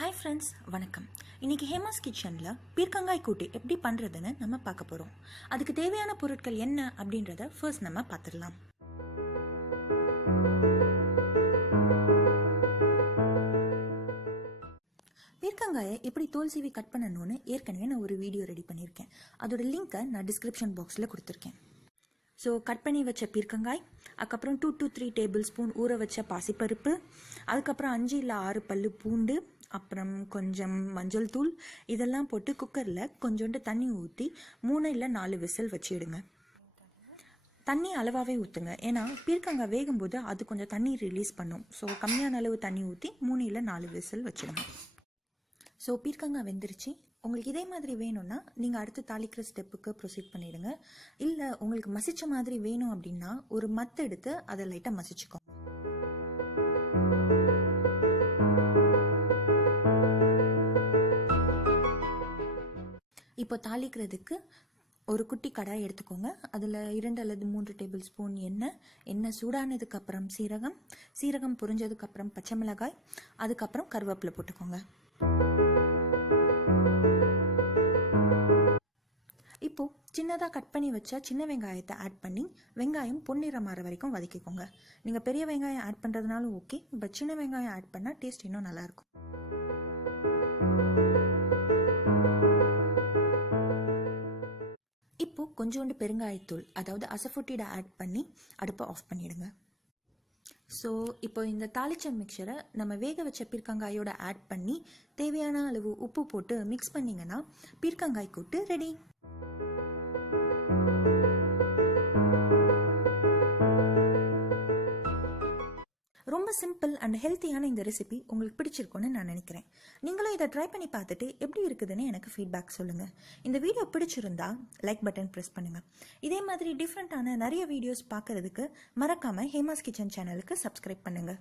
Hi friends, வணக்கம். இன்னைக்கு ஹேமாஸ் கிச்சன்ல பீர்க்கங்காய் கூட்டு எப்படி பண்றதுன்னு நம்ம பார்க்க போறோம். அதுக்கு தேவையான பொருட்கள் என்ன அப்படின்றத ஃபர்ஸ்ட் நம்ம பார்த்துடலாம். பீர்க்கங்காயை எப்படி தோல் சீவி கட் பண்ணணும்னு ஏற்கனவே நான் ஒரு வீடியோ ரெடி பண்ணியிருக்கேன். அதோட லிங்கை நான் டிஸ்கிரிப்ஷன் பாக்ஸில் கொடுத்துருக்கேன். ஸோ கட் பண்ணி வச்ச பீர்க்கங்காய், அதுக்கப்புறம் 2 to 3 டேபிள் ஸ்பூன் ஊற வச்ச பாசிப்பருப்பு, அதுக்கப்புறம் 5 இல்லை 6 பல்லு பூண்டு, அப்புறம் கொஞ்சம் மஞ்சள் தூள், இதெல்லாம் போட்டு குக்கரில் கொஞ்சோண்டு தண்ணி ஊற்றி 3 இல்லை 4 விசில் வச்சுடுங்க. தண்ணி அளவாகவே ஊற்றுங்க, ஏன்னா பீர்க்கங்காய் வேகும்போது அது கொஞ்சம் தண்ணி ரிலீஸ் பண்ணும். ஸோ கம்மியான அளவு தண்ணி ஊற்றி 3 இல்லை 4 விசில் வச்சுடுங்க. ஸோ பீர்க்கங்காய் வெந்துருச்சு. உங்களுக்கு இதே மாதிரி வேணும்னா நீங்கள் அடுத்து தாளிக்கிற ஸ்டெப்புக்கு ப்ரொசீட் பண்ணிவிடுங்க. இல்லை உங்களுக்கு மசிச்ச மாதிரி வேணும் அப்படின்னா ஒரு மத்து எடுத்து அதை லைட்டாக மசிச்சுக்கோங்க. இப்போ தாளிக்கிறதுக்கு ஒரு குட்டி கடாய் எடுத்துக்கோங்க. அதில் 2 அல்லது 3 டேபிள் ஸ்பூன் எண்ணெய் சூடானதுக்கு அப்புறம் சீரகம் பொரிஞ்சதுக்கு அப்புறம் பச்சை மிளகாய், அதுக்கப்புறம் கருவேப்பிலை போட்டுக்கோங்க. இப்போ சின்னதாக கட் பண்ணி வச்ச சின்ன வெங்காயத்தை ஆட் பண்ணி வெங்காயம் பொன்னிறம் மாற வரைக்கும் வதக்கிக்கோங்க. நீங்கள் பெரிய வெங்காயம் ஆட் பண்ணுறதுனாலும் ஓகே, பட் சின்ன வெங்காயம் ஆட் பண்ணால் டேஸ்ட் இன்னும் நல்லாயிருக்கும். இப்போ கொஞ்சோண்டு பெருங்காயத்தூள், அதாவது அசஃபுட்டிட ஆட் பண்ணி அடுப்பை ஆஃப் பண்ணிடுங்க. ஸோ இப்போ இந்த தாளிச்ச மிக்சரை நம்ம வேக வச்ச பீர்க்கங்காயோட ஆட் பண்ணி தேவையான அளவு உப்பு போட்டு மிக்ஸ் பண்ணிங்கன்னா பீர்க்கங்காய் கூட்டு ரெடி. ரொம்ப சிம்பிள் அண்ட் ஹெல்த்தியான இந்த ரெசிபி உங்களுக்கு பிடிச்சிருக்கும்னு நான் நினைக்கிறேன். நீங்களும் இதை ட்ரை பண்ணி பார்த்துட்டு எப்படி இருக்குதுன்னு எனக்கு ஃபீட்பேக் சொல்லுங்கள். இந்த வீடியோ பிடிச்சிருந்தா லைக் பட்டன் ப்ரெஸ் பண்ணுங்கள். இதே மாதிரி டிஃப்ரெண்ட்டான நிறைய வீடியோஸ் பார்க்குறதுக்கு மறக்காமல் ஹேமாஸ் கிச்சன் சேனலுக்கு சப்ஸ்கிரைப் பண்ணுங்கள்.